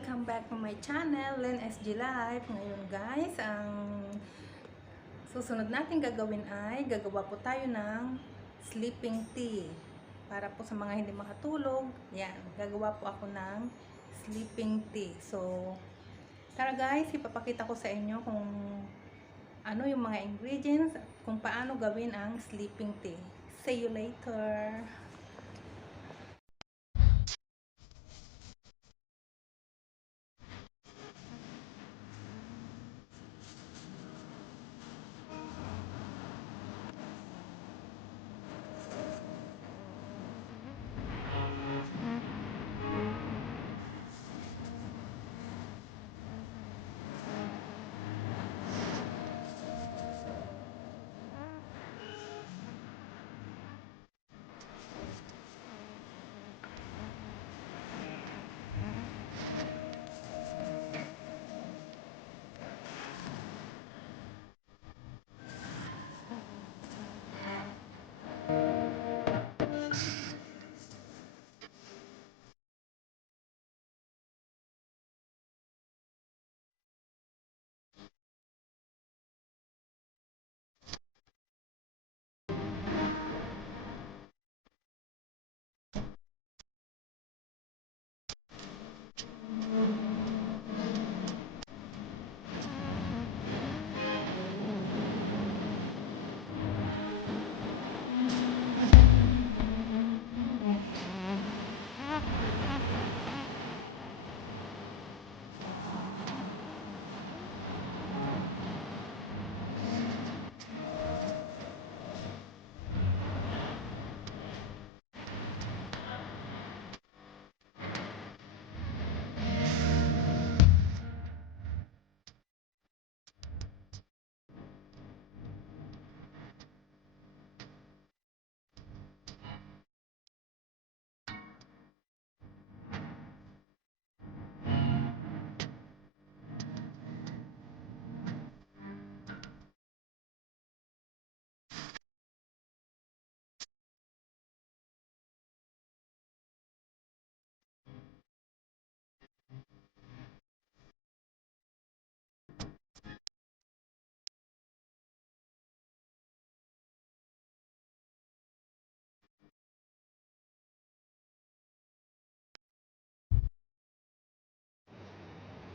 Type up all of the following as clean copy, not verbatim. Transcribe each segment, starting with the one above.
Welcome back to my channel, Len SG Life. Ngayon guys, ang susunod natin gagawin ay gagawa po tayo ng sleeping tea. Para po sa mga hindi makatulog, yan, gagawa po ako ng sleeping tea. So, tara guys, ipapakita ko sa inyo kung ano yung mga ingredients at kung paano gawin ang sleeping tea. See you later!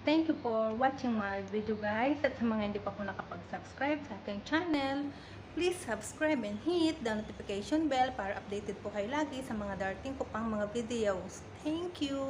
Thank you for watching my video guys. At sa mga hindi pa po nakapag-subscribe sa aking channel, please subscribe and hit the notification bell para updated po kayo lagi sa mga darating ko pang mga videos. Thank you!